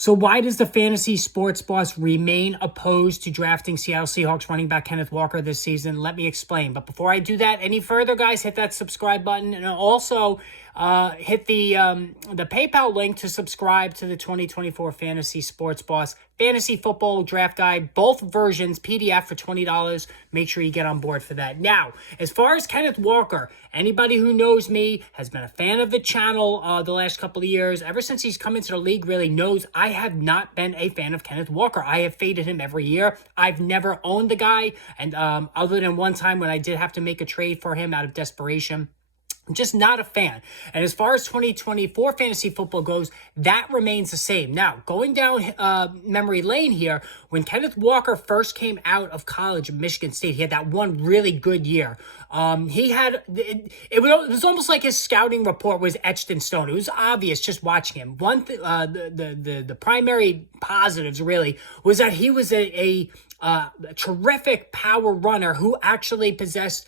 So why does the fantasy sports boss remain opposed to drafting Seattle Seahawks running back Kenneth Walker this season? Let me explain. But before I do that any further, guys, hit that subscribe button and also hit the PayPal link to subscribe to the 2024 Fantasy Sports Boss Fantasy Football Draft Guide, both versions, PDF for $20. Make sure you get on board for that. Now, as far as Kenneth Walker, anybody who knows me has been a fan of the channel the last couple of years. Ever since he's come into the league, really knows I have not been a fan of Kenneth Walker. I have faded him every year. I've never owned the guy, and other than one time when I did have to make a trade for him out of desperation. I'm just not a fan. And as far as 2024 fantasy football goes, that remains the same. Now, going down memory lane here, when Kenneth Walker first came out of college at Michigan State, he had that one really good year. It was almost like his scouting report was etched in stone. It was obvious just watching him. The primary positives really was that he was a terrific power runner who actually possessed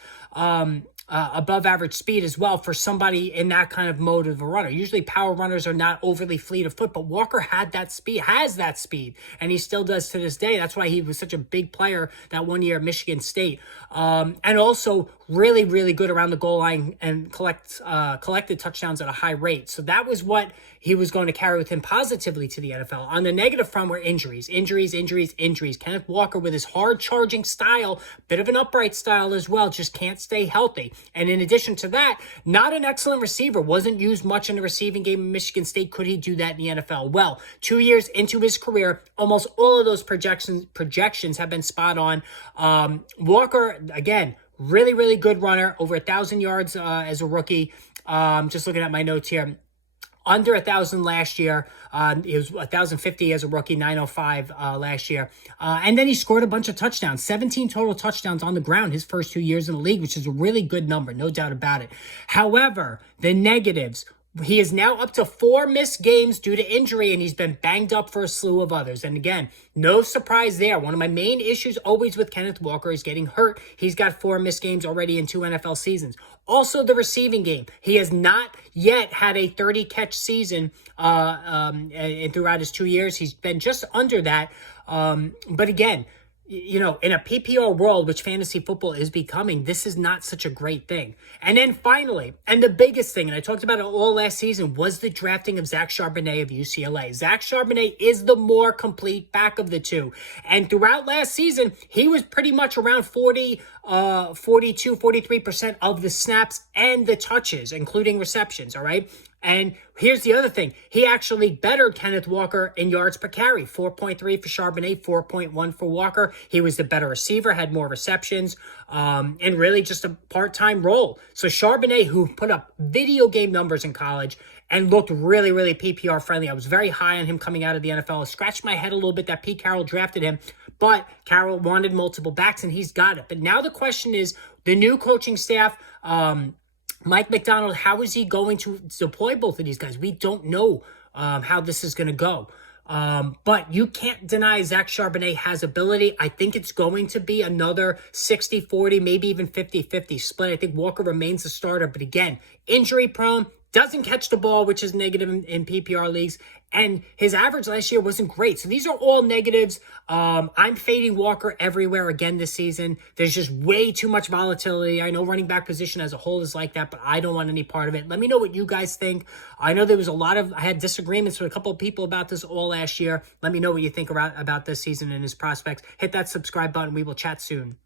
above average speed as well for somebody in that kind of mode of a runner. Usually power runners are not overly fleet of foot, but Walker has that speed, and he still does to this day. That's why he was such a big player that one year at Michigan State. And also really, really good around the goal line and collected touchdowns at a high rate. So that was what he was going to carry with him positively to the NFL. On the negative front were injuries. Kenneth Walker, with his hard-charging style, bit of an upright style as well, just can't stay healthy. And in addition to that, not an excellent receiver. Wasn't used much in the receiving game in Michigan State. Could he do that in the NFL? Well, 2 years into his career, almost all of those projections have been spot on. Walker, again, really, really good runner, over 1,000 yards as a rookie. Just looking at my notes here. Under 1,000 last year. He was 1,050 as a rookie, 905 last year. And then he scored a bunch of touchdowns, 17 total touchdowns on the ground his first 2 years in the league, which is a really good number, no doubt about it. However, the negatives, he is now up to 4 missed games due to injury, and he's been banged up for a slew of others. And again, no surprise there. One of my main issues always with Kenneth Walker is getting hurt. He's got 4 missed games already in 2 NFL seasons. Also, the receiving game. He has not yet had a 30-catch season throughout his 2 years. He's been just under that. But again, you know, in a PPR world, which fantasy football is becoming, this is not such a great thing. And then finally, and the biggest thing, and I talked about it all last season, was the drafting of Zach Charbonnet of UCLA. Zach Charbonnet is the more complete back of the two. And throughout last season, he was pretty much around 43% of the snaps and the touches, including receptions, all right? And here's the other thing. He actually bettered Kenneth Walker in yards per carry. 4.3 for Charbonnet, 4.1 for Walker. He was the better receiver, had more receptions, and really just a part-time role. So Charbonnet, who put up video game numbers in college and looked really, really PPR friendly. I was very high on him coming out of the NFL. I scratched my head a little bit that Pete Carroll drafted him, but Carroll wanted multiple backs, and he's got it. But now the question is, the new coaching staff, Mike McDonald, how is he going to deploy both of these guys? We don't know how this is going to go. But you can't deny Zach Charbonnet has ability. I think it's going to be another 60-40, maybe even 50-50 split. I think Walker remains the starter. But again, injury prone, doesn't catch the ball, which is negative in PPR leagues. And his average last year wasn't great. So these are all negatives. I'm fading Walker everywhere again this season. There's just way too much volatility. I know running back position as a whole is like that, but I don't want any part of it. Let me know what you guys think. I know there was I had disagreements with a couple of people about this all last year. Let me know what you think about this season and his prospects. Hit that subscribe button. We will chat soon.